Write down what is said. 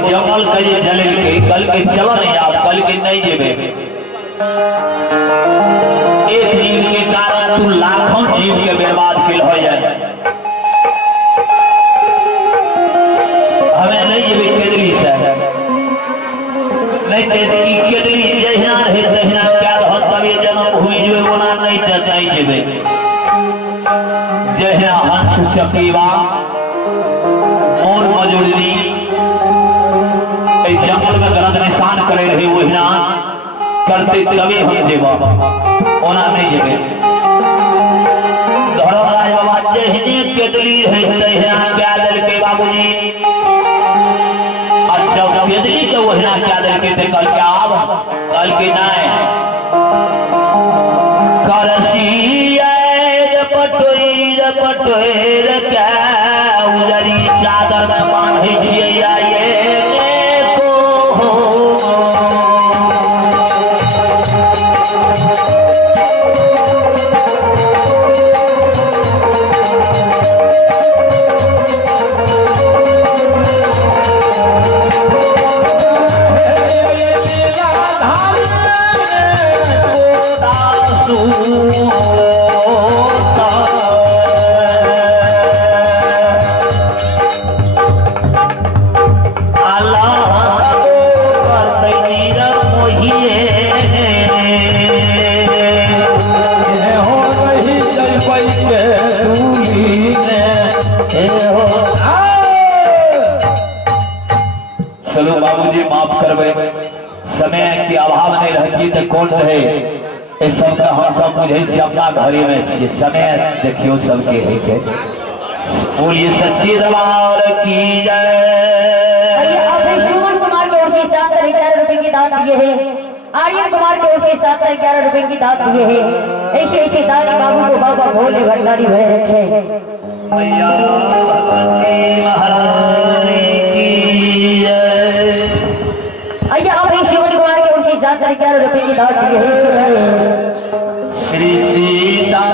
जंगल के जले के कल के चला नहीं आप कल के नहीं जेबे एक जीव के कारण तू लाखों जीव के बर्बाद किल हो जाए हमें नहीं जेबे केदरी से नहीं तेरी केदरी जहिना है तहिना क्या हो तभी जन्म भूमि जेबे बोना नहीं नहीं जेबे जहिना हंस चकीवा और मजूरी जंगल में गलत निशान करे रहे वही करते तभी हम देवा ओना नहीं जेबे धर्मराज बाबा जहिने केदली है तहिना क्या दल के बाबूजी और जब केदली के वहिना क्या दल के थे कल के आब कल के नाय करसिया पटोई क्या उजरी चादर में बांधे छिया समय की अभाव नहीं रहती तो कौन रहे इस सब हम सब मुझे अपना घरे में समय देखियो सबके है के बोलिए सच्ची दरबार की जय। सुमन कुमार की ओर से 711 रुपए की दान दिए हैं। आर्यन कुमार की ओर से 711 रुपए की दान दिए हैं। ऐसे ऐसे दानी बाबू को बाबा भोले भंडारी भय रखे। मैया भगवती महारानी की जय। आइए आप सुमन कुमार की ओर से 711 रुपए की दान दिए हैं। श्री सीता